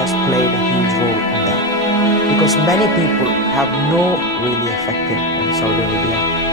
Has played a huge role in that, because many people have no really effective in Saudi Arabia